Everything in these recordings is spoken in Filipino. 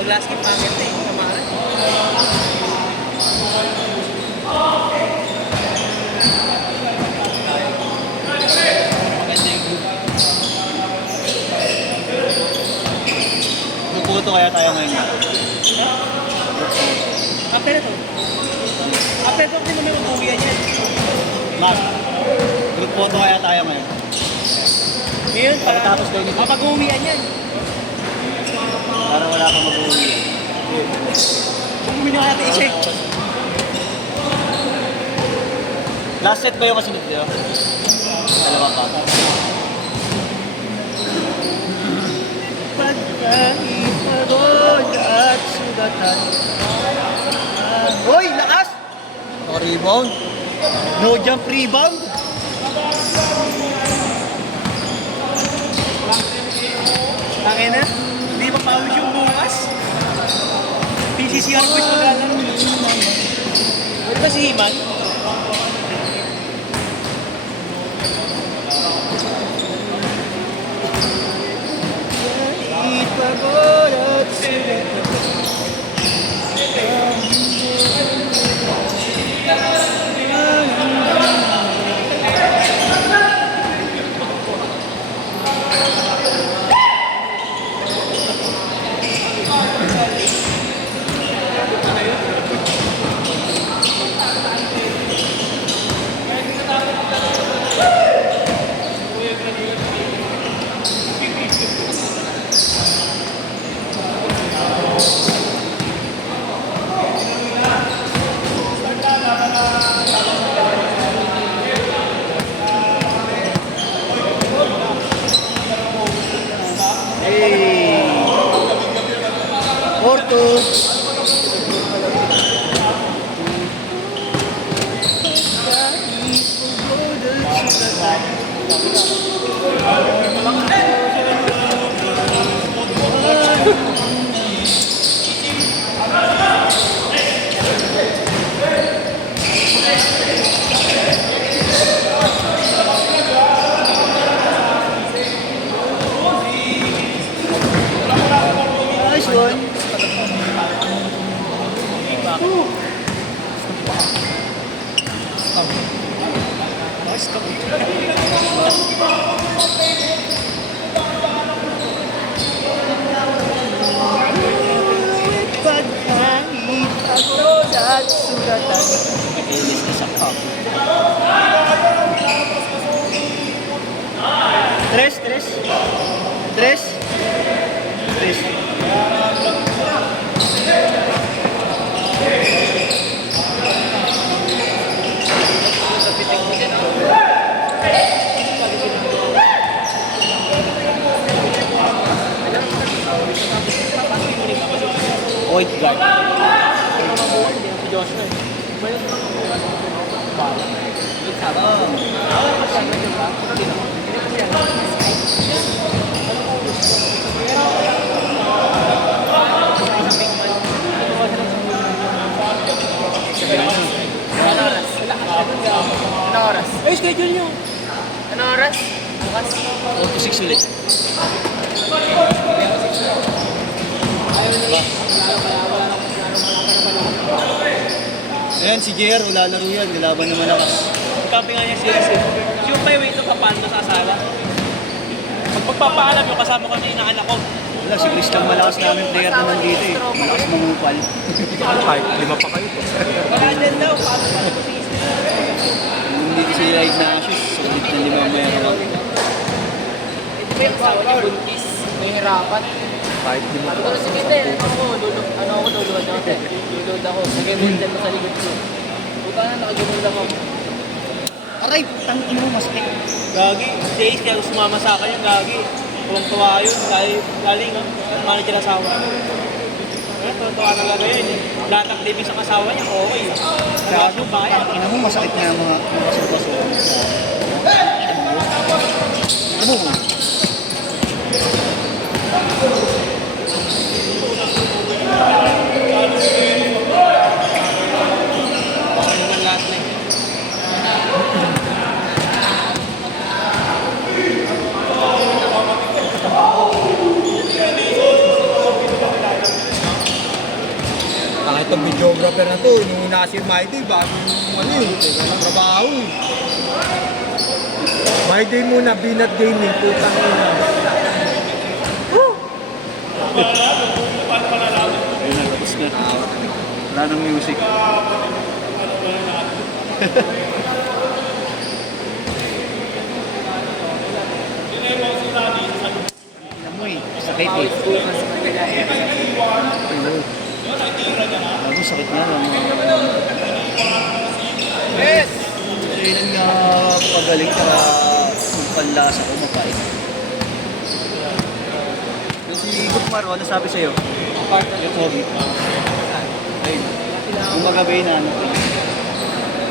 Pag last game, pangit na eh. Kamaran. Magputo kaya tayo ngayon. After ito. After ito, hindi naman mag-uwian yan. Mark, group photo kaya tayo ngayon. Ngayon, para Pagkatapos daw nito. mag-uwian yan. Para wala kang mag-uwi. Bumili ka natin i-check. Last set ba yung kasunod nyo? Dalawa pa. Pagkahipagod at sugatan. Hoy, lakas! Rebound. No jump rebound. Tangin na, hindi pa pawis yung bukas. PCCR boys maglalaro. Ano ba si Himan? Ipagod at sugatan. Porto. Nice one. Pagkahipagod at sugatan. Ilis na sa cup. Tres. Point guard. Anong oras? Ay, schedule nyo. Anong oras? Bukas. 46 ulit. Ayan, si JR, wala laro yan. Nilaban naman ako. Kampi nga niya series eh. Yung pa yung ito, paano sa sala? Pag magpapaalam yung kasama ko niya inaanak ko. Wala, si Chris lang malakas namin player naman dito eh. Malakas mangupal. Kahit lima pa kayo to. Wala din daw, paano pa ito si Yung dito si Ride na shoot, sulit na 5 meron. Ito pa yung asawa ni Buntis. May hirapan. Kahit lima pa. Pero sige din, lulod ako. Sige din dyan sa likod ko. Buka na, nakagulod ako. Aray, tangin mo, masakit. Gagi, si Ace kaya sumama sa akin yung gagi. Tuwang-tuwa yun, galing manager asawa. Tuwang-tuwa talaga yun. Lahat ng living sa asawa niya, okay. Nagawas yung bayan. Ina mo, masakit nga mga baso-baso. Ano mo? Okay naman lahat na eh. pag videographer na to, inuuna si Mighty bago yung ano yun, walang trabaho eh. Mighty muna, Binat Gaming, putang ina. Ayun na, tapos na. Wala ng music. Amoy, sakit eh. Ayun, sakit nga. Yes! Kailan nga pagaling para panlasa ko mapait. Si Gutmar, ano sabi sa'yo? Yung COVID. Ayun. Yung magabi na ano.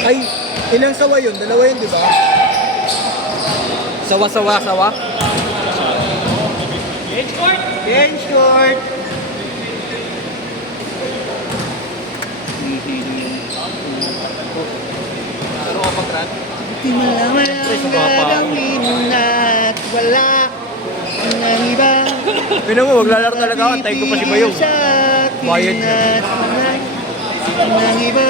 Ay, ilang sawa yun? Dalawa yun, di ba? Sawa. Bench court! Hinihiling yun. Pero kapag ran, Di mo naman ang gagawin at wala ng iba. Pino mo, maglalaro talaga ako. Antayin ko pa si Bayong. Bayad niya. Ng iba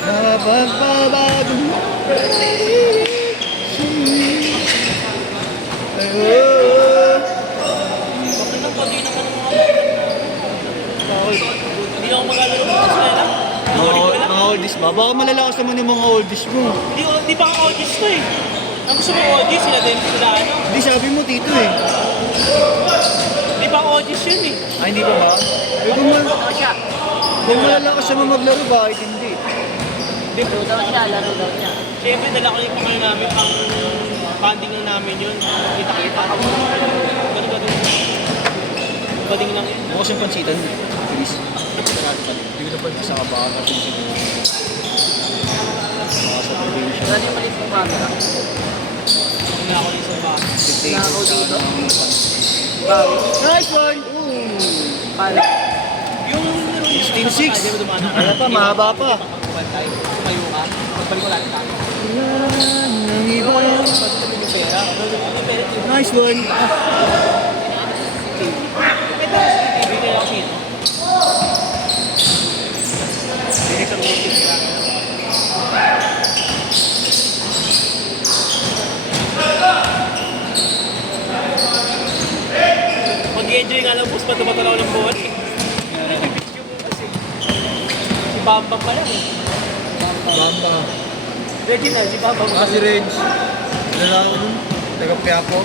mapagbabago mo. Hindi ako maglalaro ng Venezuela. Mga oldies ba? Baka malalakas naman yung mga oldies mo. Hindi pa ang audience to eh. Ang gusto mo audience, sila din sila ano. Hindi sabi mo tito eh. Hindi pa ang audience yun eh. Ay, hindi pa ba? Eh, kung malalakas naman maglaro, bakit hindi? Siyempre, dala ko yung pangano namin, pang funding lang namin yun. Kita-kita. Ganun. Bading lang yun. Bukas yung pansitan. Please. Hindi ko na pa sa kabahan kasi siguro. Mga sa probinsya. Wala ako yung sa bahay. Nice one! Yung 16-6. Di ba dumana ka? Wala pa, mahaba pa. Pagpantay, tumayo ka, pagbalik wala ka. Ang iba. Pagpantay yung pera. Yung pera, Nice one! may pera sa TV kaya ako sino. Hindi sa mga sila. Mag-enjoy nga lang boss, patupatulaw ng buwan eh. Si Bambam pa lang eh. Bamba. Reginald, si Bambam. Si Reg. Lalaro nun. Taga-Quiapo.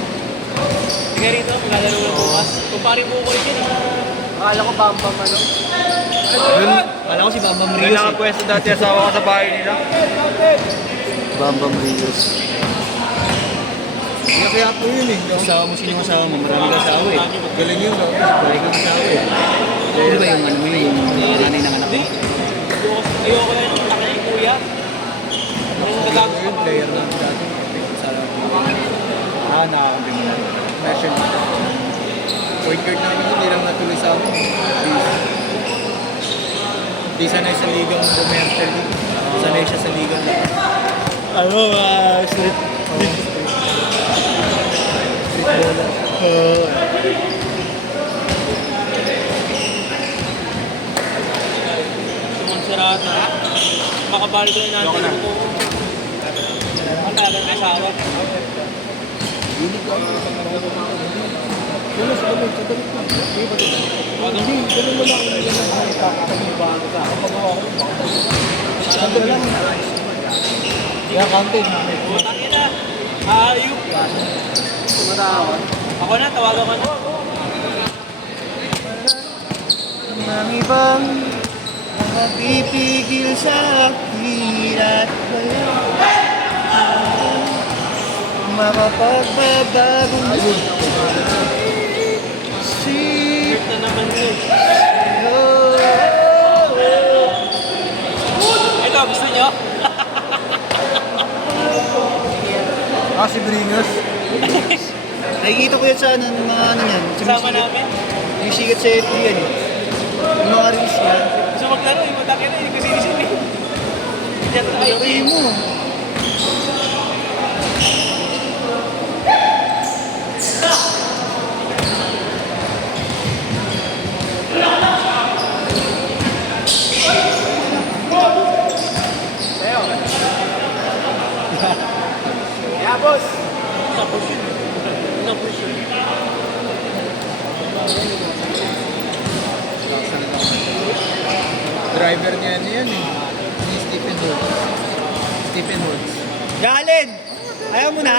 Sige rito, maglalaro ng bukas. Kung pari mo ko yun eh. Akala ko Bambam ano. Alam ko si Bambam may Rios eh. nakapwesto dati asawa ko sa bahay nila. Bambam Rios. Taga-Quiapo yun eh. Asawa mo, sino ang asawa mo? Marami ka asawa eh. Galing yun, no? Balik kang asawa eh. Ano ba yung ano mo yung nanay ng anak mo? Ayoko na yung taka ni Kuya. Yung Galing nagagos yun, player lang dati. Sa Nakakampi mo na. Fashion. Point guard namin yun, hindi lang natuloy sa amin. Hindi sanay sa ligang commercial league. Sanay siya sa ligang Ano street baller. Monserrata. Makabali ko na natin ko. Ang talaga ng asawa. Kaya counted. Tangin na. Ayup. Ako na, tawagan ko na. Ang ibang makapipigil sa akin at wala makapagbabago Hurt na naman yun. Ito, gusto nyo? Si Bringers. Nakikita ko yan sa ano, mga ano yan. Kasama namin. Yung sigat sa FB yan. Yung mga reels yan. Gusto maglaro, yung matake na, hindi ko sinisip eh. Diyan sa Laki IG. mo. Driver niya yan eh. Si Stephen Holtz. Stephen Holtz. Galen! Ayaw mo na?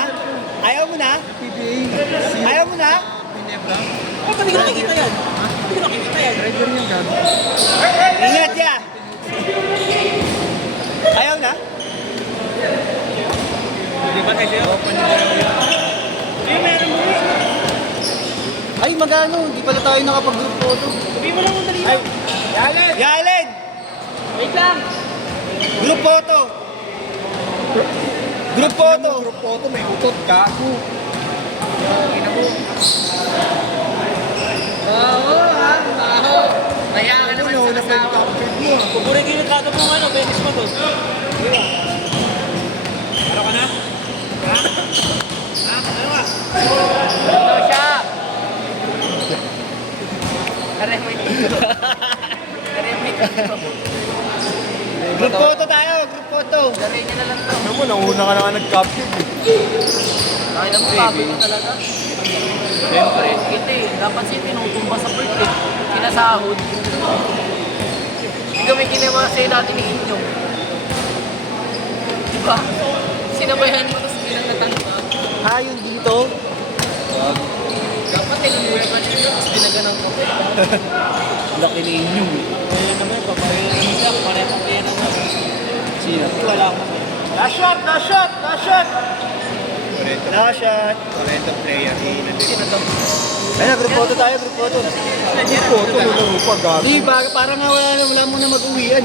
Ayaw mo na? PBA. Si Ayaw mo na? Ginebra. Oh, hindi ko nakikita yan. Hindi ko nakikita yan. Driver niya gabi. Ingat ya! Ayaw na? Di ba tayo sa'yo? Eh, meron mo eh. Ay, magano? Hindi pala tayo nakapag-group photo. Sabihin mo lang kung dali lang. Galen! Wait lang. Group photo! Group photo! Group photo, may utot, gago. Ina mo. Kaya ka naman Ano, sa na asawa. captured mo. Kukurin ko yung retrato mo ano, beses mo doon. Ano ka na? Ha? Ha? Ano ka? Ito siya. Karemay dito. Karemay dito. Group photo tayo! Group photo! Gawin niya na lang to. Ano mo, nauna ka na nga nag-capture. Nakita mo, bago mo talaga. Siyempre, ito eh. Dapat siya tinutumba sa birth eh. Sinasahod. Hindi kami ginawa sa'yo dati ni Inyong. Diba? Sinabayan mo tapos bilang natangka. Ah, yung dito? Dapat tinuluyan niya tapos binaganang kape. Laki ni inyong. Ayun naman, papayin naman siya. Parehong kaya naman. Sino? Wala akong Last shot! Last shot! Last shot! Last shot! Talento player. Ayun na, group photo tayo, group photo. Group photo, lularo pa, gago. Di, parang nga wala mo na mag-uwian.